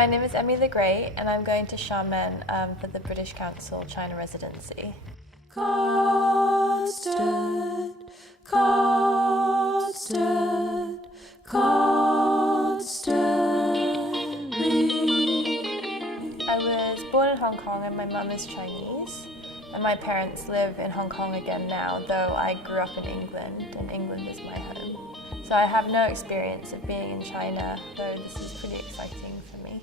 My name is Emmy The Great, and I'm going to Xiamen for the British Council China residency. Constant, constant, constantly. I was born in Hong Kong and my mum is Chinese, and my parents live in Hong Kong again now, though I grew up in England and England is my home. So I have no experience of being in China, though this is pretty exciting for me.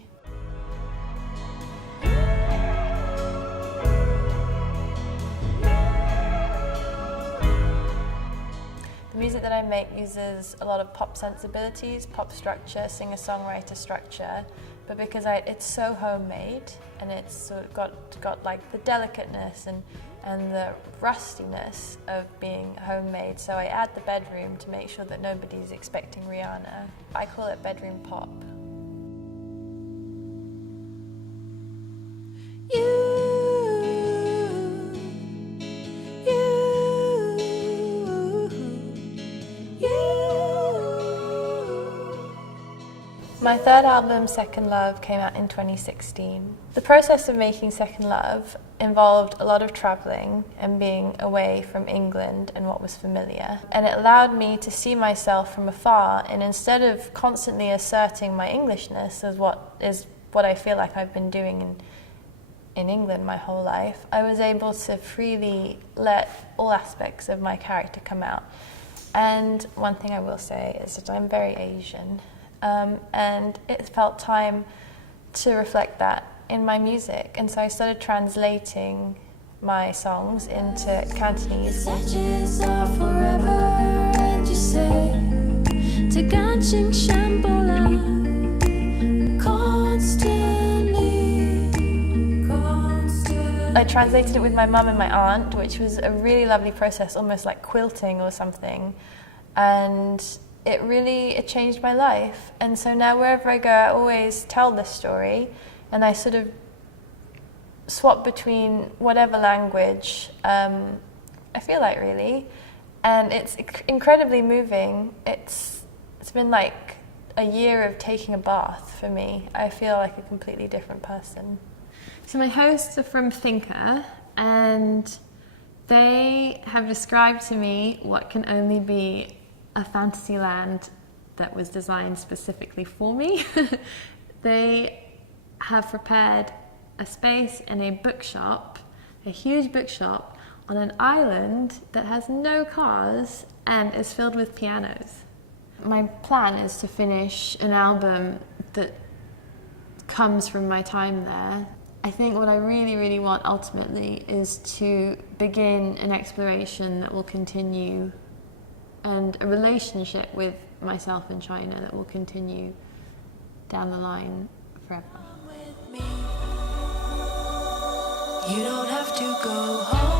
The music that I make uses a lot of pop sensibilities, pop structure, singer-songwriter structure, but because it's so homemade and it's sort of got like the delicateness and the rustiness of being homemade, so I add the bedroom to make sure that nobody's expecting Rihanna. I call it bedroom pop. My third album, Second Love, came out in 2016. The process of making Second Love involved a lot of travelling and being away from England and what was familiar. And it allowed me to see myself from afar, and instead of constantly asserting my Englishness as what I feel like I've been doing in England my whole life, I was able to freely let all aspects of my character come out. And one thing I will say is that I'm very Asian. And it felt time to reflect that in my music, and so I started translating my songs into Cantonese. I translated it with my mum and my aunt, which was a really lovely process, almost like quilting or something, and it changed my life. And so now wherever I go, I always tell this story, and I sort of swap between whatever language I feel like, really. And it's incredibly moving. It's been like a year of taking a bath for me. I feel like a completely different person. So my hosts are from Thinker, and they have described to me what can only be a fantasy land that was designed specifically for me. They have prepared a space in a bookshop, a huge bookshop, on an island that has no cars and is filled with pianos. My plan is to finish an album that comes from my time there. I think what I really, really want ultimately is to begin an exploration that will continue, and a relationship with myself in China that will continue down the line forever. You don't have to go home.